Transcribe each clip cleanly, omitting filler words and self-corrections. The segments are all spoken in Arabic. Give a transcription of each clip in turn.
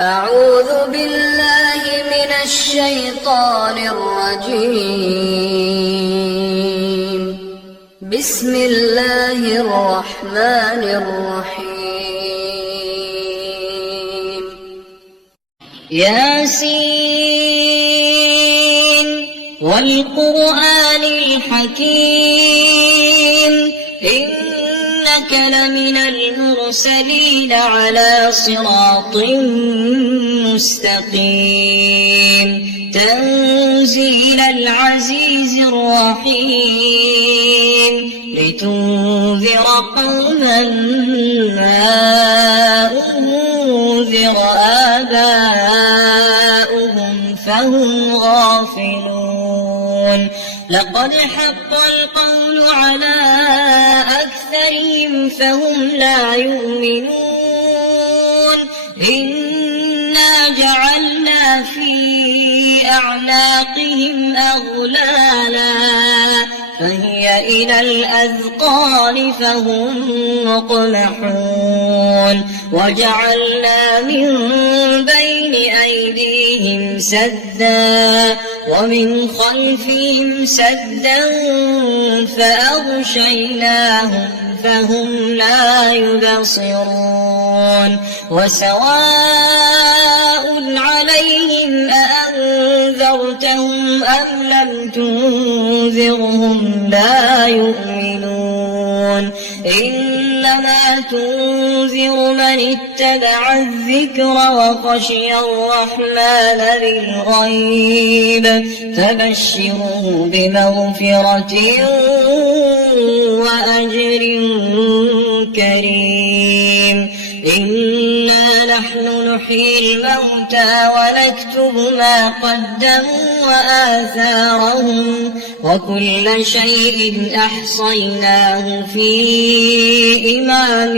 أعوذ بالله من الشيطان الرجيم. بسم الله الرحمن الرحيم. ياسين والقرآن الحكيم إنك لمن المرسلين على صراط مستقيم تنزيل العزيز الرحيم لتنذر قوما ما أنذر آباؤهم فهم غافلون لقد حق القول على أكثرهم فهم لا يؤمنون إنا جعلنا في أعناقهم أغلالا فهي إلى الأذقان فهم مقمحون وجعلنا من بين أيديهم سدا ومن خلفهم سدا فأغشيناهم فهم لا يبصرون وسواء عليهم أأنذرتهم أم لم تنذرهم لا يؤمنون إنما تنذر من اتبع الذكر وخشي الرحمن بالغيب فبشره بمغفرة وأجر كريم إنا نحن نحيي الموتى ونكتب ما قدموا وآثارهم وكل شيء أحصيناه في إمام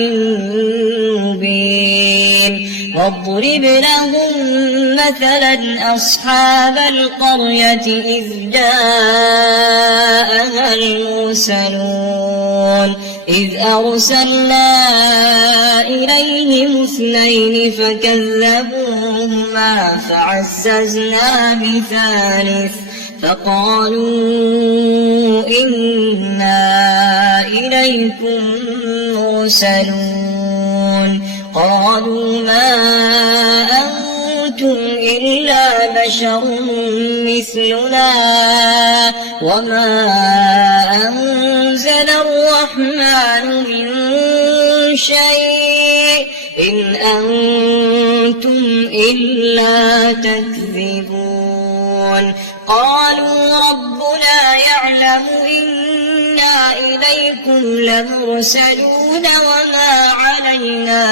مبين واضرب لهم مثلا أصحاب القرية إذ جاءها المرسلون إذ أرسلنا إليهم 2 فكذبوهما فعززنا بثالث فقالوا إنا إليكم مرسلون قالوا ما أنتم إلا بشر مثلنا وما أنزل الرحمن من شيء إن أنتم إلا تكذبون قالوا ربنا يعلم إنا إليكم لمرسلون وما علينا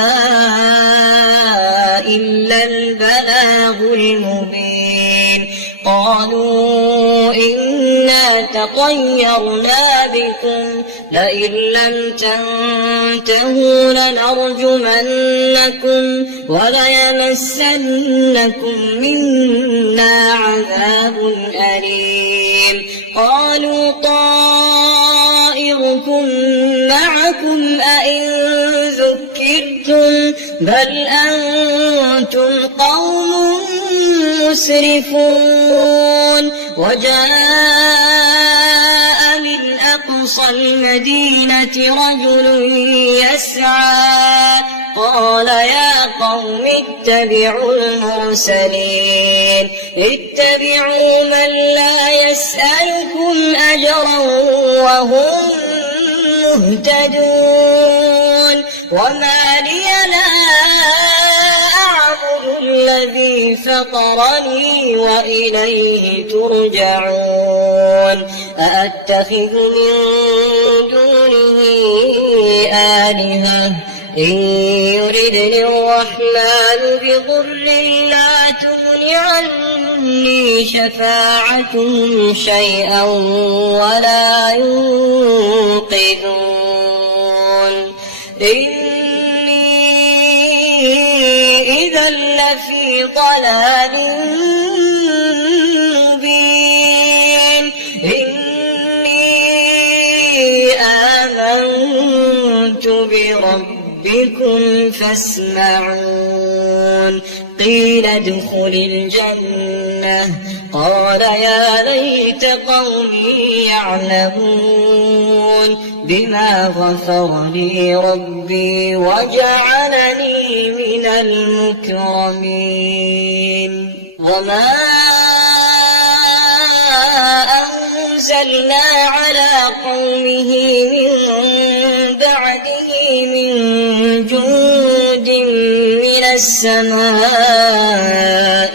إلا البلاغ المبين قالوا إنا تطيرنا بكم لئن لم تنتهوا لنرجمنكم وليمسنكم منا عذاب أليم قالوا طائركم معكم أئن ذكرتم بل أنتم قوم مسرفون وجاء من أقصى المدينة رجل يسعى قال يا قوم اتبعوا المرسلين اتبعوا من لا يسألكم أجرا وهم مهتدون وما لي لا أعبد الذي فطرني وإليه ترجعون أأتخذ من دونه آلهة إن يردني الرحمن بضر لا تغن عني شفاعتهم شيئا ولا ينقذون إني إذا لفي ضلال مبين إني آمنت بربكم فاسمعون قيل ادخل الجنة قال يا ليت قومي يعلمون بما غفر لي ربي وجعلني من المكرمين وما أنزلنا على قومه من بعده من جند من السماء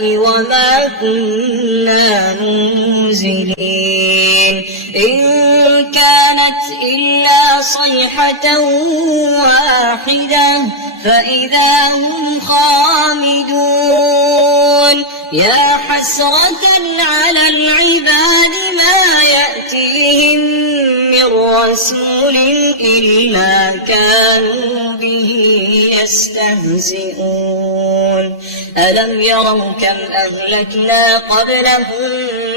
وما كنا منزلين إن كانت إلا صيحة واحدة فإذا هم خامدون يا حسرة على العباد ما يأتيهم من رسول إلا كانوا به يستهزئون ألم يروا كم أهلكنا قبلهم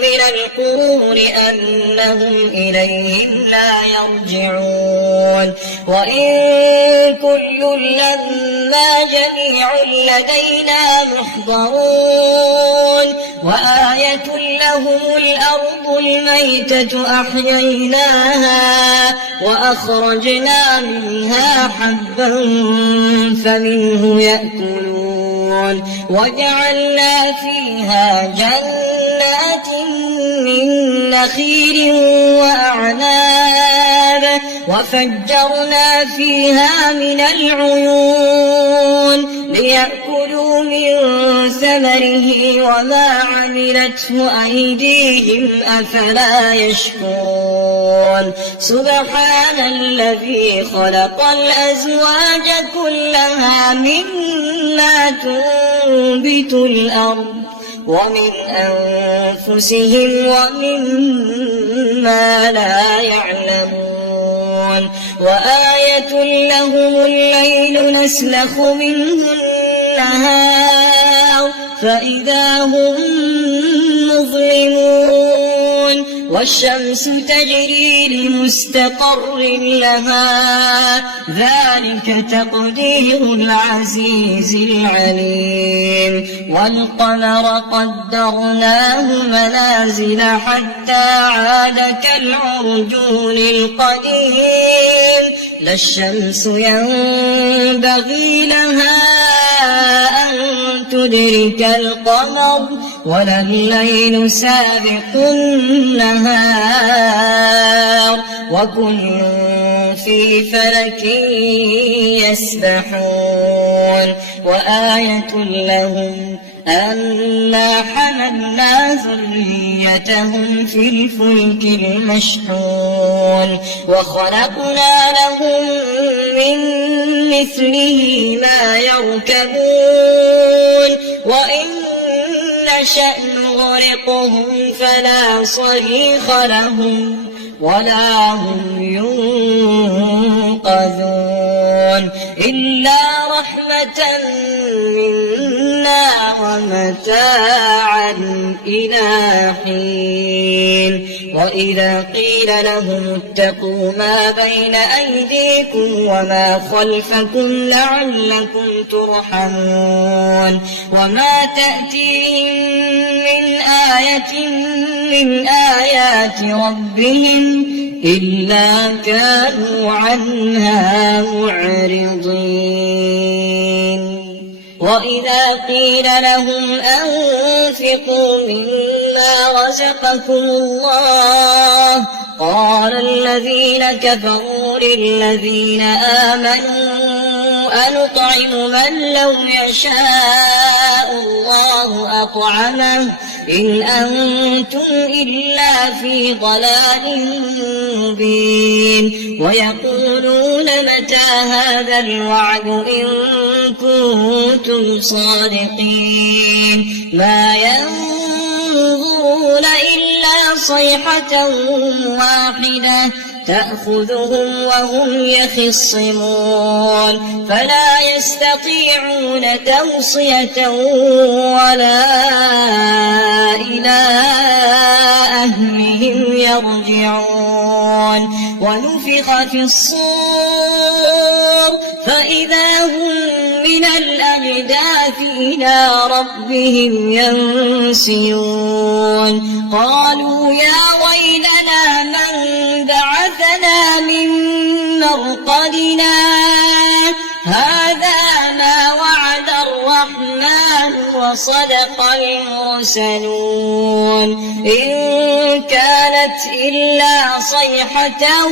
من القرون أنهم إليهم لا يرجعون وإن كل لما جميع لدينا محضرون وآية لهم الأرض الميتة أحييناها وأخرجنا منها حبا فمنه يأكلون وجعلنا فيها جنات من نخيل وأعناب وفجرنا فيها من العيون ليأكلوا من ثمره وما عملته أيديهم أفلا يشكرون سبحان الذي خلق الأزواج كلها مما تنبت الأرض ومن أنفسهم ومما لا يعلمون وآية لهم الليل نسلخ منه النهار فإذا هم مظلمون والشمس تجري لمستقر لها ذلك تقدير العزيز العليم والقمر قدرناه منازل حتى عاد كالعرجون القديم لا الشمس ينبغي لها أن تدرك القمر ولا الليل سابق النهار وكل في فلك يسبحون وآية لهم أنا حملنا ذريتهم في الفلك المشحون وخلقنا لهم من مثله ما يركبون وإن نشأ نغرقهم فلا صريخ لهم ولا هم ينقذون إلا رحمة منا ومتاعا إلى حين وإذا قيل لهم اتقوا ما بين أيديكم وما خلفكم لعلكم ترحمون وما تأتيهم من آية من آيات ربهم إلا كانوا عنها معرضين وإذا قيل لهم أنفقوا مما رزقكم الله قال الذين كفروا للذين آمنوا أنطعم من لو يشاء الله أطعمه إن أنتم إلا في ضلال مبين ويقولون متى هذا الوعد إن كنتم صادقين ما ينظرون إلا صيحة واحدة تأخذهم وهم يخصمون فلا يستطيعون توصية ولا إلى أهلهم يرجعون ونفخ في الصور فإذا هم من الأجداث إلى ربهم ينسلون قالوا يا ويلنا من بعثنا من مرقدنا هذا ما وعد الرحمن وصدق المرسلون إن كانت إلا صيحة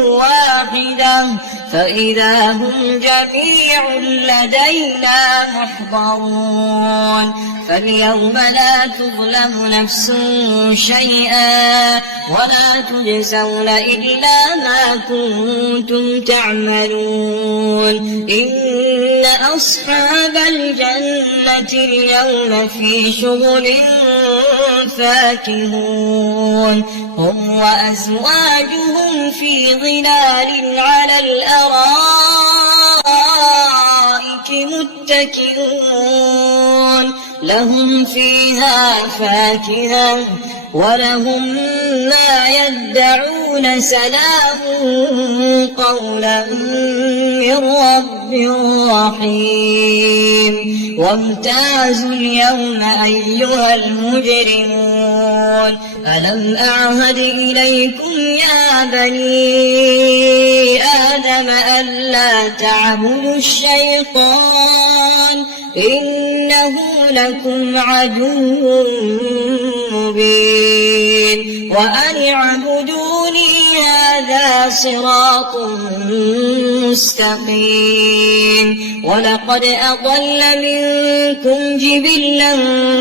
واحدة فإذا هم جميع لدينا محضرون فاليوم لا تظلم نفس شيئا ولا تجزون إلا ما كنتم تعملون إن أصحاب الجنة اليوم في شغل فاكهون هم وأزواجهم في ظلال على الأرائك متكئون لهم فيها فاكهة ولهم ما يدعون سلام قولا من رب رحيم وامتازوا اليوم أيها المجرمون ألم أعهد إليكم يا بني آدم ألا تعبدوا الشيطان إنه لكم عدو مبين وأن اعبدوني هذا صراط مستقيم ولقد أضل منكم جبلا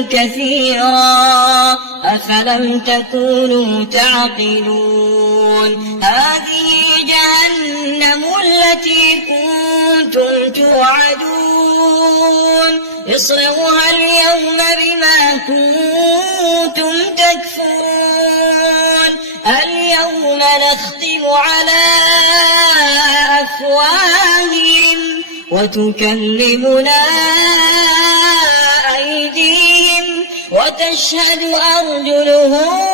كثيرا أفلم تكونوا تعقلون هذه جهنم التي كنتم توعدون اصلوها اليوم بما كنتم تكفرون اليوم نختم على أفواههم وتكلمنا أيديهم وتشهد أرجلهم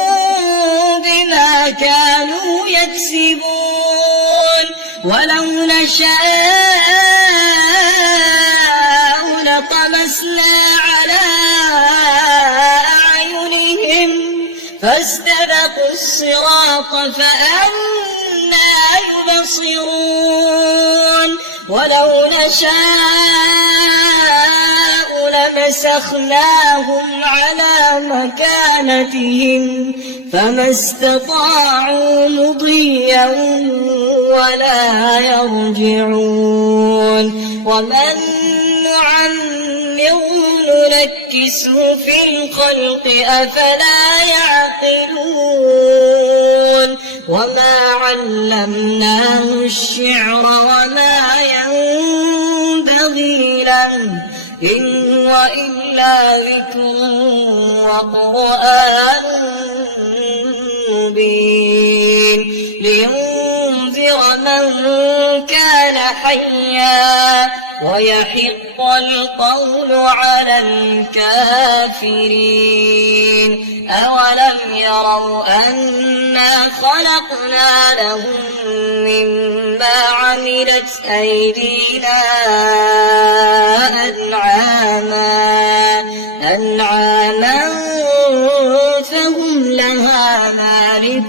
بما كانوا يكسبون ولو نشاء لطمسنا على أعينهم فاستبقوا الصراط فأنى يبصرون ولو نشاء لمسخناهم على مكانتهم فما استطاعوا مضيا ولا يرجعون ومن نعمره ننكسه في الخلق أفلا يعقلون وما علمناه الشعر وما ينبغي له إن هو إلا ذكر وقرآن مبين لينذر من كان حيا ويحق القول على الكافرين أولم يروا أنا خلقنا لهم مما عملت أيدينا أنعاما فهم لها مالكون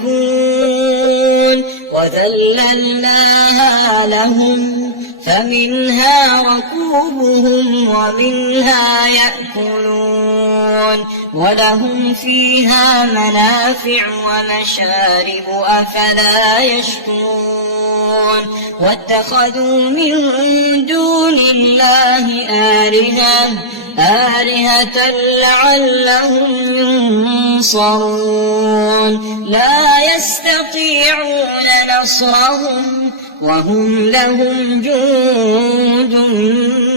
وذللناها لهم فمنها ركوبهم ومنها يأكلون ولهم فيها منافع ومشارب أفلا يشكرون واتخذوا من دون الله آلهة لعلهم ينصرون لا يستطيعون نصرهم وهم لهم جند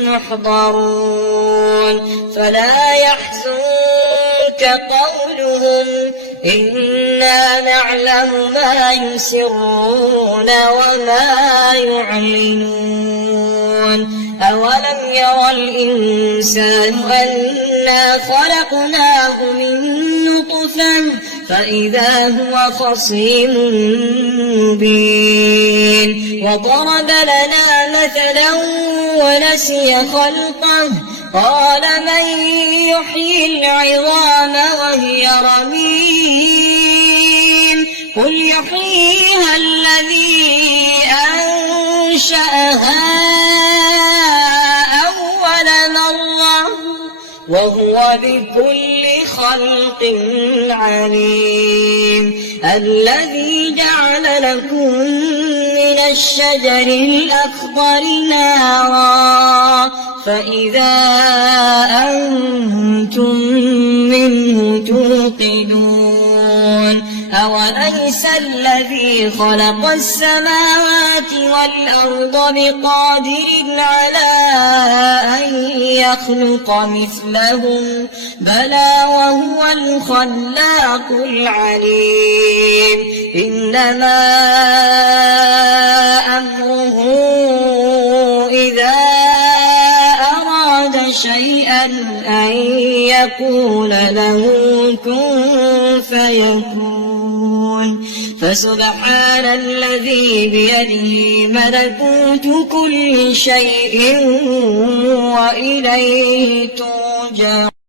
محضرون فلا يحزنك قولهم إنا نعلم ما يسرون وما يعلنون أولم ير الإنسان أنا خلقناه من نطفة فإذا هو خصيم مبين وضرب لنا مثلا ونسي خلقه قال من يحيي العظام وهي رميم قل يحييها الذي أنشأها أول مرة وهو بكل خلق عليم الذي جعل لكم من الشجر الأخضر نارا فإذا أنتم منه توقدون أوليس الذي خلق السماوات والأرض بقادر على أن يخلق مثلهم بلى وهو الخلاق العليم إنما أمره إذا أراد شيئا أن يقول له كن فيكون فسبحان الذي بيده ملكوت كل شيء وإليه ترجعون